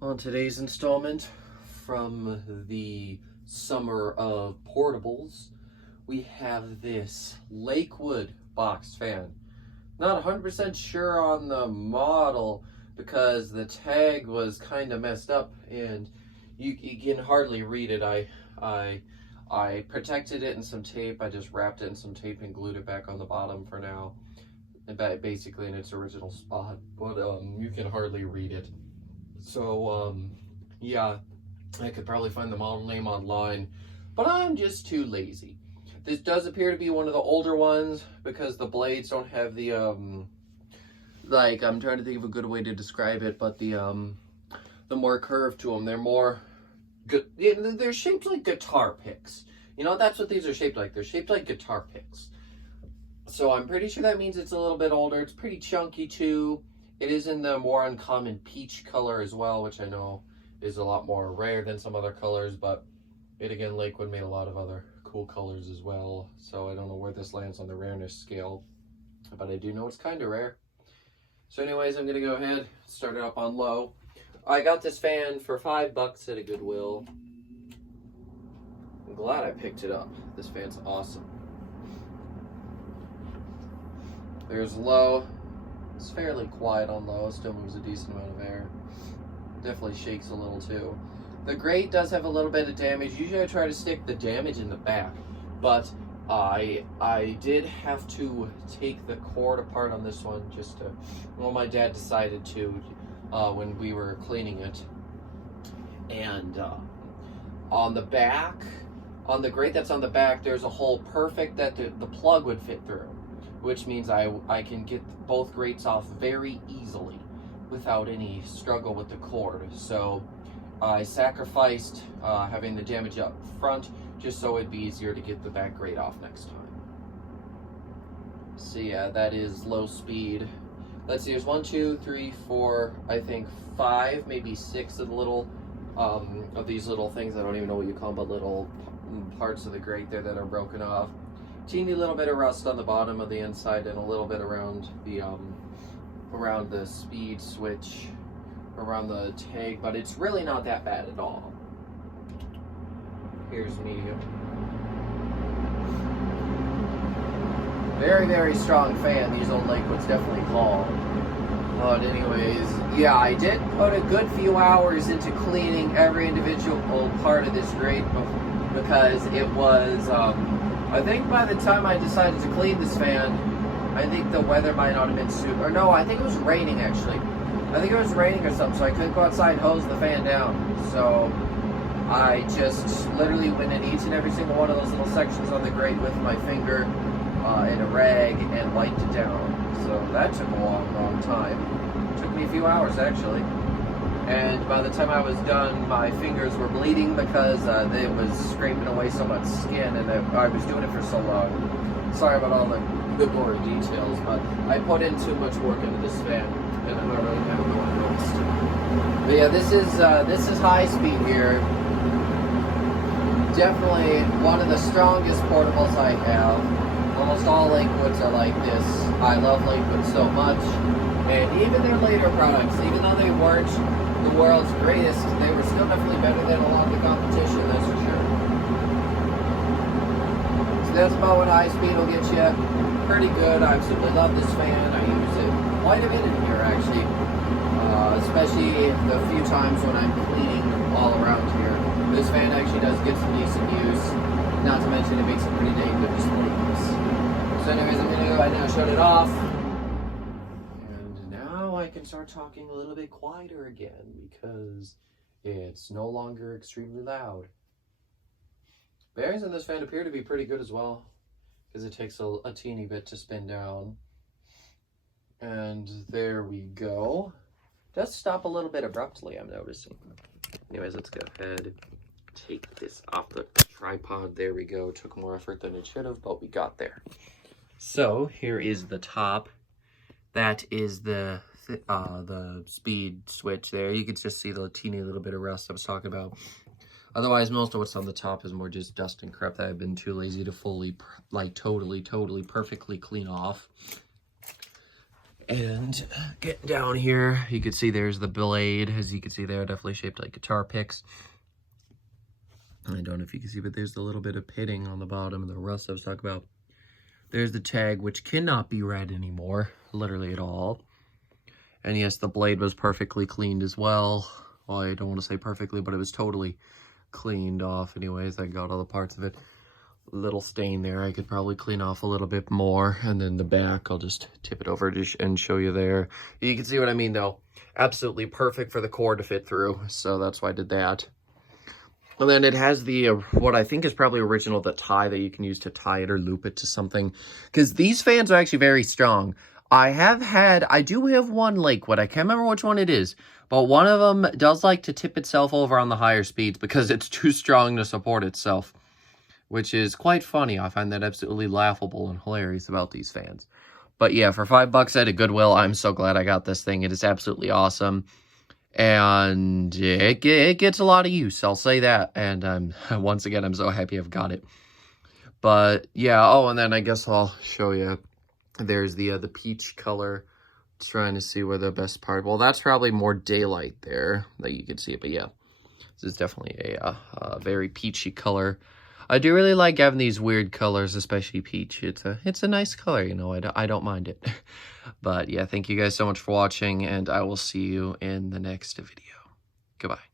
On today's installment from the summer of portables, we have this Lakewood box fan. Not 100% sure on the model because the tag was kind of messed up and you can hardly read it. I protected it in some tape. I just wrapped it in some tape and glued it back on the bottom for now, basically in its original spot, but you can hardly read it. So yeah, I could probably find the model name online, but I'm just too lazy. This does appear to be one of the older ones because the blades don't have the like, I'm trying to think of a good way to describe it, but the more curve to them. They're more good. They're shaped like guitar picks. You know, that's what these are shaped like. They're shaped like guitar picks. So I'm pretty sure that means it's a little bit older. It's pretty chunky too. It is in the more uncommon peach color as well, which I know is a lot more rare than some other colors, but it again, Lakewood made a lot of other cool colors as well. So I don't know where this lands on the rareness scale, but I do know it's kind of rare. So anyways, I'm gonna go ahead, start it up on low. I got this fan for $5 at a Goodwill. I'm glad I picked it up. This fan's awesome. There's low. It's fairly quiet on low, still moves a decent amount of air. Definitely shakes a little too. The grate does have a little bit of damage. Usually I try to stick the damage in the back, but I did have to take the cord apart on this one just to, well, my dad decided to when we were cleaning it. And on the back, on the grate that's on the back, there's a hole perfect that the plug would fit through, which means I can get both grates off very easily without any struggle with the cord. So I sacrificed having the damage up front just so it'd be easier to get the back grate off next time. So yeah, that is low speed. Let's see, there's 1, 2, 3, 4, I think 5, maybe 6 of the little of these little things. I don't even know what you call them, but little parts of the grate there that are broken off. Teeny little bit of rust on the bottom of the inside and a little bit around the speed switch, around the tag, but it's really not that bad at all. Here's medium. Very, very strong fan. These old Lakewoods definitely call. But anyways, yeah, I did put a good few hours into cleaning every individual part of this grate because it was I think by the time I decided to clean this fan, I think the weather might not have been super, or no, I think it was raining actually. I think it was raining or something, so I couldn't go outside and hose the fan down. So I just literally went in each and every single one of those little sections on the grate with my finger in a rag and wiped it down. So that took a long, long time. It took me a few hours actually. And by the time I was done, my fingers were bleeding because it was scraping away so much skin, and I was doing it for so long. Sorry about all the gory details, but I put in too much work into this fan, and I'm not really having one noticed. But yeah, this is high speed here. Definitely one of the strongest portables I have. Almost all Lakewoods are like this. I love Lakewood so much, and even their later products, even though they weren't the world's greatest, they were still definitely better than a lot of the competition, that's for sure. So that's about what high speed will get you. Pretty good. I absolutely love this fan. I use it quite a bit in here actually, especially the few times when I'm cleaning all around here. This fan actually does get some decent use, not to mention it makes a pretty dang good display. So anyways, I'm going to go ahead and now shut it off. I can start talking a little bit quieter again because it's no longer extremely loud. Bearings in this fan appear to be pretty good as well because it takes a teeny bit to spin down. And there we go. It does stop a little bit abruptly, I'm noticing. Anyways, let's go ahead, take this off the tripod. There we go. Took more effort than it should have, but we got there. So here is the top. That is the speed switch there. You can just see the teeny little bit of rust I was talking about. Otherwise, most of what's on the top is more just dust and crap that I've been too lazy to fully, like, totally, perfectly clean off. And getting down here, you can see there's the blade. As you can see there, definitely shaped like guitar picks. I don't know if you can see, but there's the little bit of pitting on the bottom and the rust I was talking about. There's the tag, which cannot be read anymore, literally at all. And yes, the blade was perfectly cleaned as well. Well, I don't want to say perfectly, but it was totally cleaned off anyways. I got all the parts of it. Little stain there, I could probably clean off a little bit more. And then the back, I'll just tip it over and show you there. You can see what I mean though. Absolutely perfect for the cord to fit through, so that's why I did that. And then it has the, what I think is probably original, the tie that you can use to tie it or loop it to something. Because these fans are actually very strong. I do have one Lakewood, I can't remember which one it is. But one of them does like to tip itself over on the higher speeds because it's too strong to support itself. Which is quite funny. I find that absolutely laughable and hilarious about these fans. But yeah, for $5 at a Goodwill, I'm so glad I got this thing. It is absolutely awesome. And it gets a lot of use, I'll say that. And once again, I'm so happy I've got it. But yeah, oh, and then I guess I'll show you. There's the peach color. Trying to see where the best part. Well, that's probably more daylight there that you can see it. But yeah, this is definitely a very peachy color. I do really like having these weird colors, especially peach. It's a nice color, you know, I don't mind it. But yeah, thank you guys so much for watching, and I will see you in the next video. Goodbye.